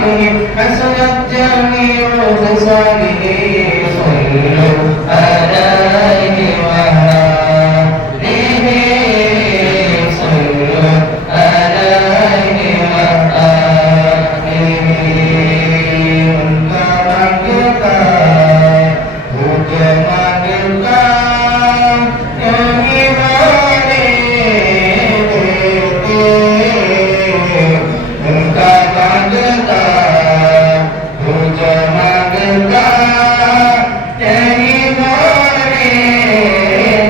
حسنت جميع خصاله صلوا عليه وآله صلوا عليه وآله उनका मांगता मुझे मांगता यही माने देते उनका मांगता मुझे मांगता यही माने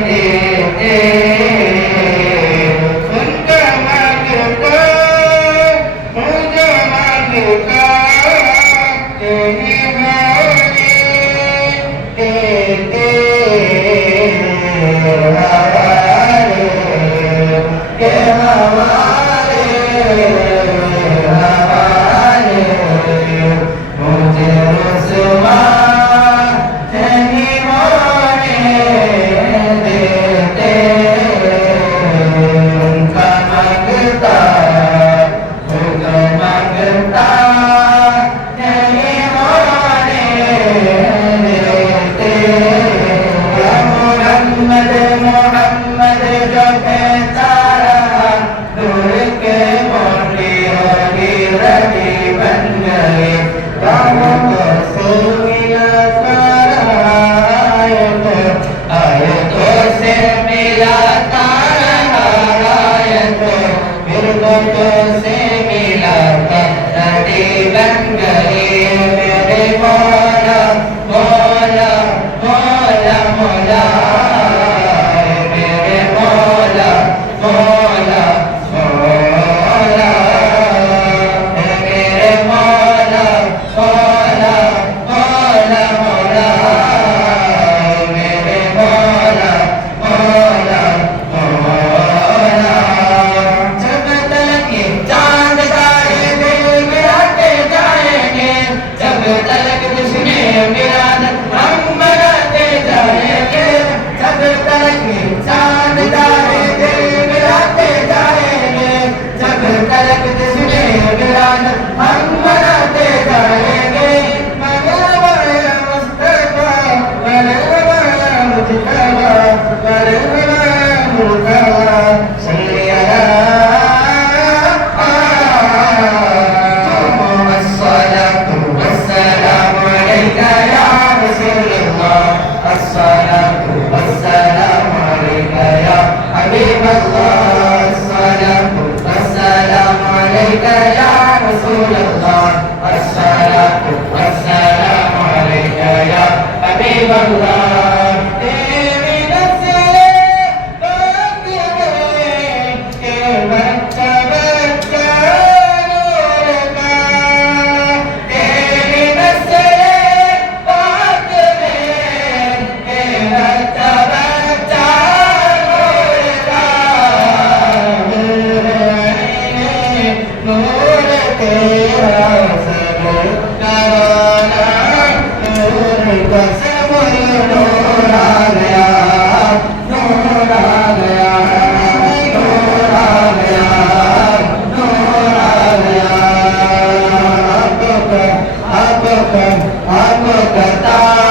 देते उनका मांगता मुझे मांगता यही माने देते हमारे के हमारे हमारे मुझे रुसवा नहीं माने देते उनका मांगता उनका मांगता नहीं माने देते या मोहम्मद मोहम्मद जो कहता रहा दूर के मोटी होगी रही बन गए राहों को सुमिला तारा आयतों से मिलाता रहा आयतों बिरगोटों से मिलाता नदी बन गई मेरे मौला मौला मौला मौला मेरे मौला मौला मौला मेरे मौला मौला मौला मौला मेरे मौला मौला मौला जब तक ये चांद तारे दिल मिलाते जाएंगे जब तक तुझने मिलादत हम मनाते जाएंगे जब तक ये चांद तारे दिल मिलाते जाएंगे जब तक तुझने मिलादत हम मनाते जाएंगे मरहबा या मुस्तफा मरहबा या मुज्तबा मरहबा या मुर्तबा सल्ली अला الصلاة والسلام عليك يا رسول الله الصلاة والسلام عليك يا حبيب الله الصلاة والسلام عليك يا رسول الله الصلاة والسلام عليك يا حبيب الله तेरी नस्लें पाक में के बच्चा बच्चा नूर का तेरी नस्लें पाक में के बच्चा बच्चा नूर का नूर तेरा सब कराना नूर का सब नूर आ गया नूर आ गया नूर आ गया नूर आ गया आपका ताज